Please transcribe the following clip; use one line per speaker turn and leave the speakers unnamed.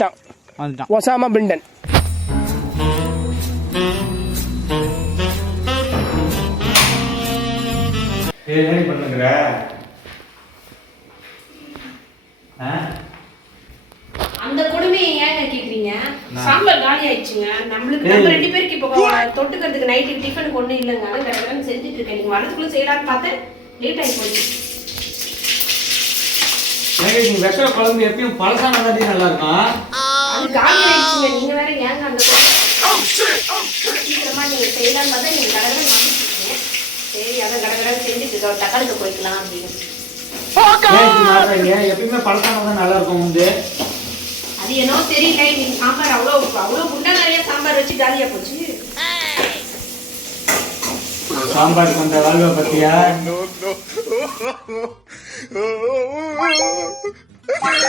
வந்துட்டான் ஒசாமா பில்டன்
அந்த கொடுமையை ஏங்க கேக்குறீங்க? சாம்பார் காலி ஆயிடுச்சுங்க. நம்மளுக்கு. நம்ம ரெண்டு பேருக்கு இப்போ தொட்டுக்கிறதுக்கு நைட்டுக்கு டிஃபனுக்கு ஒண்ணும் இல்லைங்க. கடற்கடன் செஞ்சுட்டு இருக்கேன். நீங்க வரதுக்குள்ள செய்யலாம்னு பார்த்தேன். லேட் ஆகி போச்சு.
ஏங்க நீ வைக்கிற குழம்பு எப்பயும் பழசான தாண்டி நல்லா இருக்கும்
அது காலி ஆயிடுச்சுங்க. நீங்க வேற ஏங்க அந்த சீக்கிரமா நீங்க செய்யலாம்னு பார்த்தா நீங்க கடற்கடன் வந்துருக்கீங்க சரி அதான் கடற்கடன் செஞ்சுட்டு இருக்கோம். ஒரு தக்காளி தொக்கு வைக்கலாம் அப்படின்னு
எப்பயுமே பழசானது தான் நல்லா இருக்கும் வந்து
அது என்னவோ தெரியல. நீங்க சாம்பார் அவ்வளோ அவ்வளோ குண்டா நிறைய சாம்பார் வச்சு காலியா போச்சு.
சாம்பாருக்கு வந்த வாழ்வை பத்தியா? oh, oh, oh, oh.